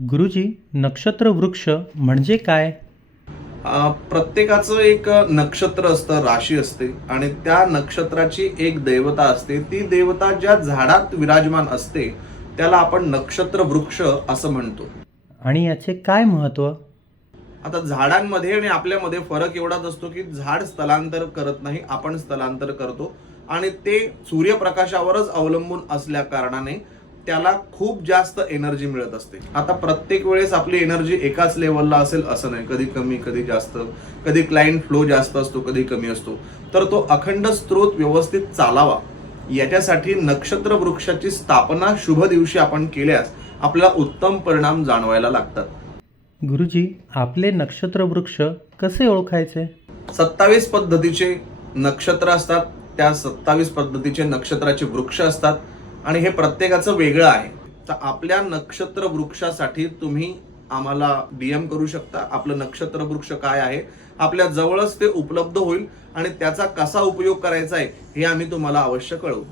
गुरुजी नक्षत्र वृक्ष म्हणजे काय? प्रत्येकाचं एक नक्षत्र असतं राशी असते. आणि त्या नक्षत्राची एक देवता असते. ती देवता ज्या झाडात विराजमान असते त्याला आपण नक्षत्र वृक्ष असं म्हणतो. आणि याचे काय महत्त्व आता झाडांमध्ये आणि आपल्यामध्ये फरक एवढाच असतो की झाड स्थलांतर करत नाही आपण स्थलांतर करतो. आणि ते सूर्यप्रकाशावरच अवलंबून असल्या कारणाने त्याला खूप जास्त एनर्जी मिळत असते. आता प्रत्येक वेळेस आपली एनर्जी एकाच लेवलला असेल असं नाही. कधी कमी कधी जास्त. कधी क्लायंट फ्लो जास्त असतो कधी कमी असतो. तर तो अखंड स्त्रोत व्यवस्थित चालावा. याच्यासाठी नक्षत्र वृक्षाची स्थापना शुभ दिवशी आपण केल्यास आपल्याला उत्तम परिणाम जाणवायला लागतात. गुरुजी आपले नक्षत्र वृक्ष कसे ओळखायचे? सत्तावीस पद्धतीचे नक्षत्र असतात. त्या सत्तावीस पद्धतीचे नक्षत्राचे वृक्ष असतात. आणि हे प्रत्येकाचं वेगळं आहे. तर आपल्या नक्षत्र वृक्षासाठी तुम्ही आम्हाला डीएम करू शकता. आपलं नक्षत्र वृक्ष काय आहे? आपल्या जवळच ते उपलब्ध होईल आणि त्याचा कसा उपयोग करायचा आहे हे आम्ही तुम्हाला अवश्य कळवू.